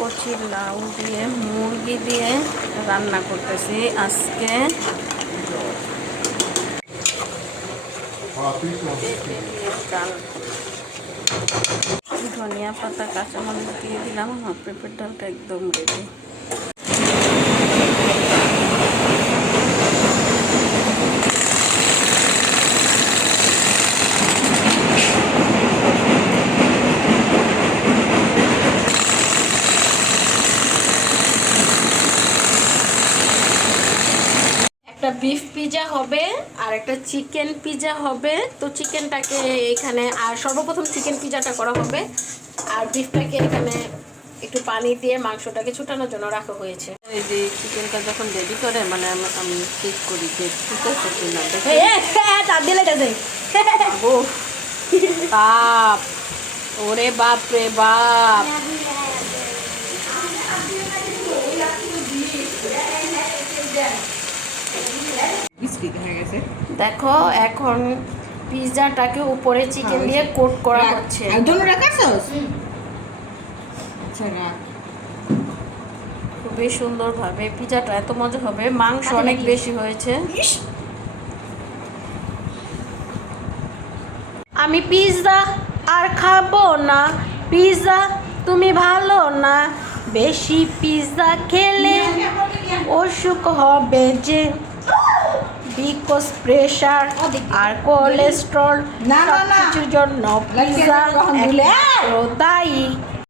কচি লাউ দিয়ে মুরগি দিয়ে রান্না করতেছি আজকে। ধনিয়া পাতা কাঁচামরিচ দিয়ে দিলাম। আমার পেঁপের ডালটা একদম রেডি। একটা বিফ পিজা হবে আর একটা চিকেন পিজা হবে। তো চিকেনটাকে এখানে আর সর্বপ্রথম চিকেন পিজাটা করা হবে, আর বিফটাকে এখানে একটু পানি দিয়ে মাংসটাকে ছুটানোর জন্য রাখা হয়েছে। এই যে চিকেনটা যখন রেডি করে মানে আমি চেক করি যে ফুটেছে কিনা। বাপ, ওরে বাপ রে বাপ। দেখো এখন পিৎজাটাকে উপরে চিকেন দিয়ে কোট করা হচ্ছে। খুবই সুন্দর ভাবে পিৎজাটা এত মজা হবে। মাংস অনেক বেশি হয়েছে। আমি পিৎজা আর খাবো না, পিৎজা তুমি ভালো না, বেশি পিৎজা খেলে অসুখ হবে যে, বিকজ প্রেশার আর কোলেস্ট্রল সবকিছুর জন্য পিৎজা দায়ী।